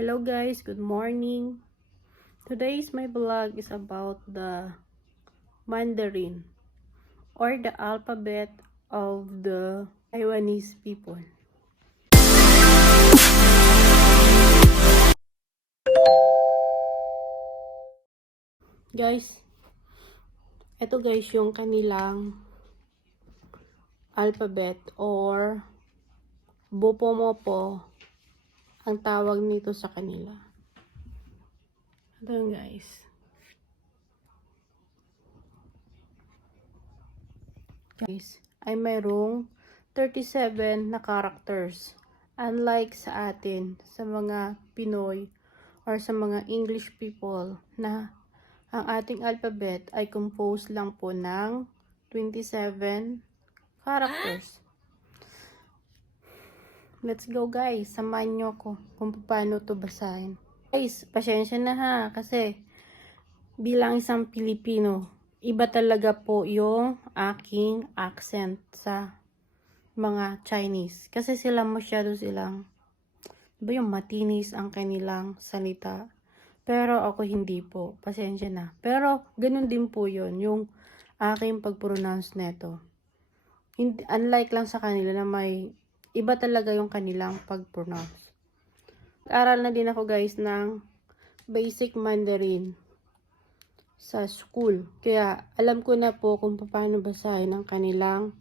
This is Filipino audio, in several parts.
Hello guys, good morning. Today's my vlog is about the Mandarin or the alphabet of the Taiwanese people. Guys, ito guys yung kanilang alphabet or Bopomopo ang tawag nito sa kanila. Ito yun guys. Guys, ay mayroong 37 na characters. Unlike sa atin, sa mga Pinoy or sa mga English people na ang ating alphabet ay composed lang po ng 27 characters. Let's go guys, samahan nyo ako kung paano to basahin. Guys, pasensya na ha, kasi bilang isang Pilipino, iba talaga po yung aking accent sa mga Chinese. Kasi sila masyado silang, diba yung matinis ang kanilang salita. Pero ako hindi po, pasensya na. Pero ganun din po yun, yung aking pag-pronounce neto. Unlike lang sa kanila na may iba talaga yung kanilang pag-pronounce. Aral na din ako guys ng basic Mandarin sa school. Kaya alam ko na po kung paano basahin ang kanilang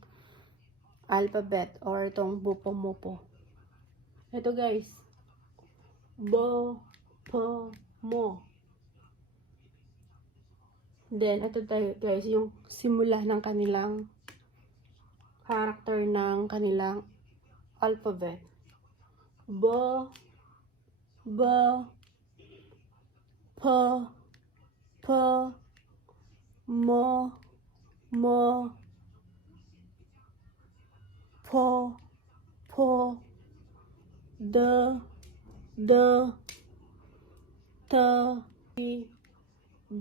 alphabet or itong Bopomopo. Ito guys. Bo-po-mo. Then, ito tayo guys, yung simula ng kanilang character ng kanilang alphabet. Bo, bo, po, po, mo, mo, po, po, de, te,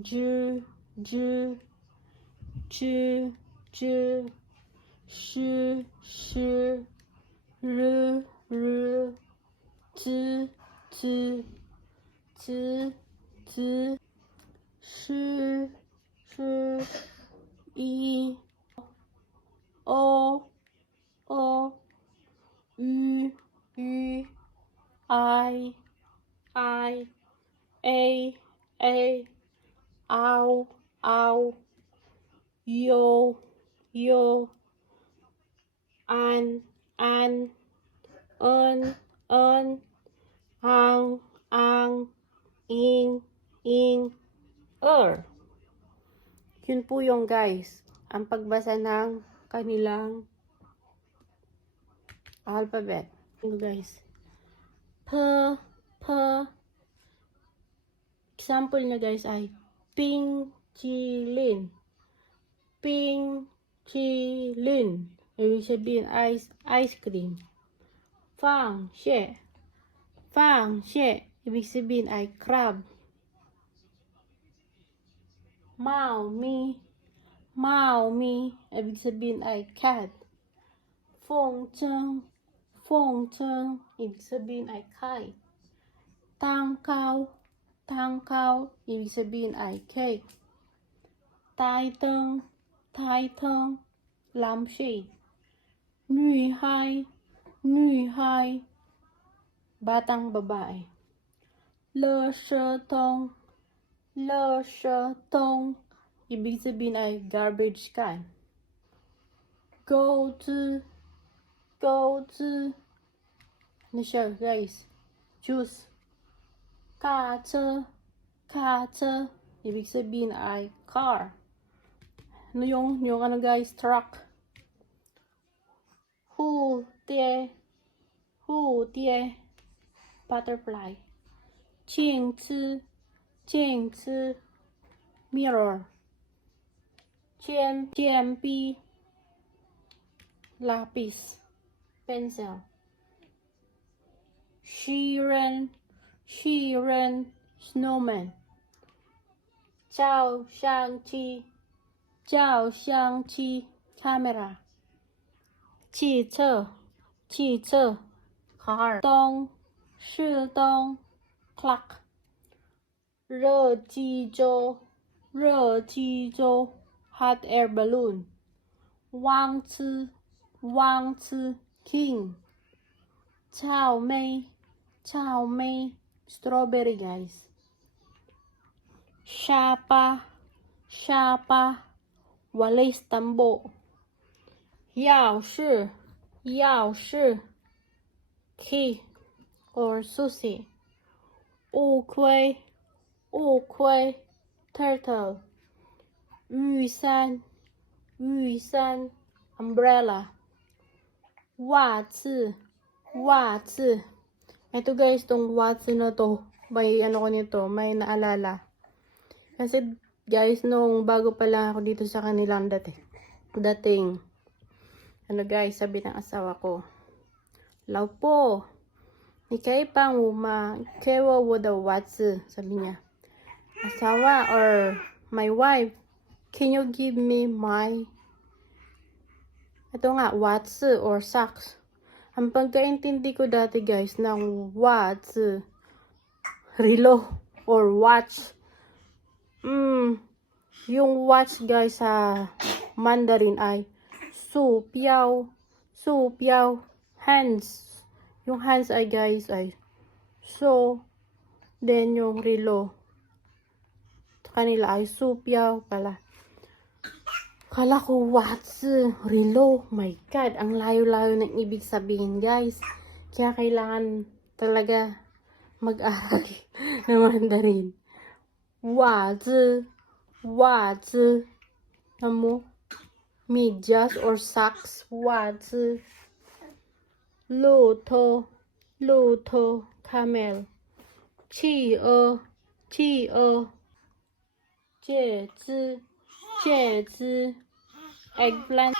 ju, ju, shi, ru, zi, shi, i, o, u, i, a, ow, yo, an, un, ang, ing, Yun po yung guys, ang pagbasa ng kanilang alphabet. Yun guys. Example na guys ay Pingchilin. Ibig sabihin ice cream. Fangxie. Ibig sabihin ay crab. Mao mi. Ibig sabihin ay cat. Feng cheng. Ibig sabihin ay kite. Tang kao. Ibig sabihin ay cake. Tai teng. Lampshade. Nui hai. Batang babae. Le she tong. Ibig sabihin ay garbage can. Go to. Ano siya guys? Juice. Ka che. Ibig sabihin ay car. Ano yung ano guys? Truck. Hu tie. Butterfly. Jing zi. Mirror. Jian bi. Lapis. Pencil. Shiren. Snowman. Zhao Xiangqi. Camera. Qi ce. Car. Dong. clock. 热气球 hot air balloon. 王子 king. 草莓 strawberry guys. Shapa walis tambo. 钥匙 key or sushi. 乌龟 turtle. 雨伞 umbrella. 袜子 ito guys, tong watsu na to, may ano ko nito, may naalala. Kasi guys, nung bago pa lang ako dito sa kanilang dating, ano guys, sabi ng asawa ko, "Lau po, ni kay pang uma, kewa wo da watsu," sabi niya. "Asawa or my wife, can you give me my," ito nga, watsu or socks. Ang pagkaintindi ko dati guys ng watsu, relo or watch. Yung watch guys sa Mandarin ay su piao, hands. Yung hands ay guys ay so, then yung relo sa kanila ay su piao pala. Kala ko watsu, relo, my god, ang layo-layo ng ibig sabihin guys. Kaya kailangan talaga mag-aral ng Mandarin. Watsu, amo, medyas or socks, watsu. Luto, camel. Chi-e,戒指, eggplant.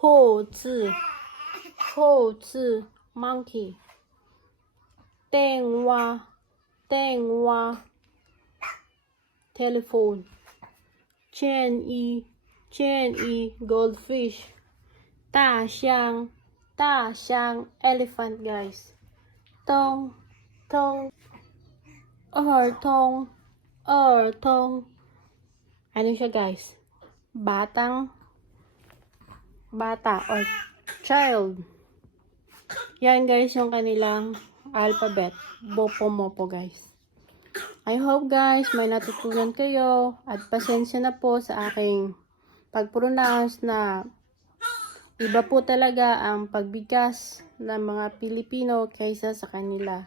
猴子, monkey. 电话, telephone. 建议, goldfish. 大象, elephant guys. 儿童, ano siya guys? Bata or child. Yan guys yung kanilang alphabet. Bopo-mopo guys. I hope guys may natutunan kayo at pasensya na po sa aking pag-pronounce na iba po talaga ang pagbigkas ng mga Pilipino kaysa sa kanila.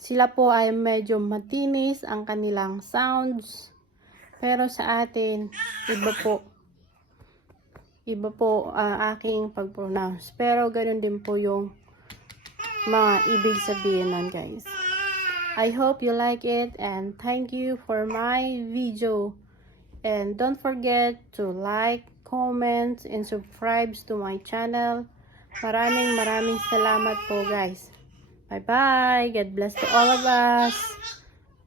Sila po ay medyo matinis ang kanilang sounds. Pero sa atin, iba po ang aking pag-pronounce. Pero ganun din po yung mga ibig sabihin nun guys. I hope you like it and thank you for my video. And don't forget to like, comment, and subscribe to my channel. Maraming salamat po guys. Bye-bye. God bless to all of us.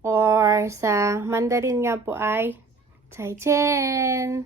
Or sa Mandarin nga po ay 再见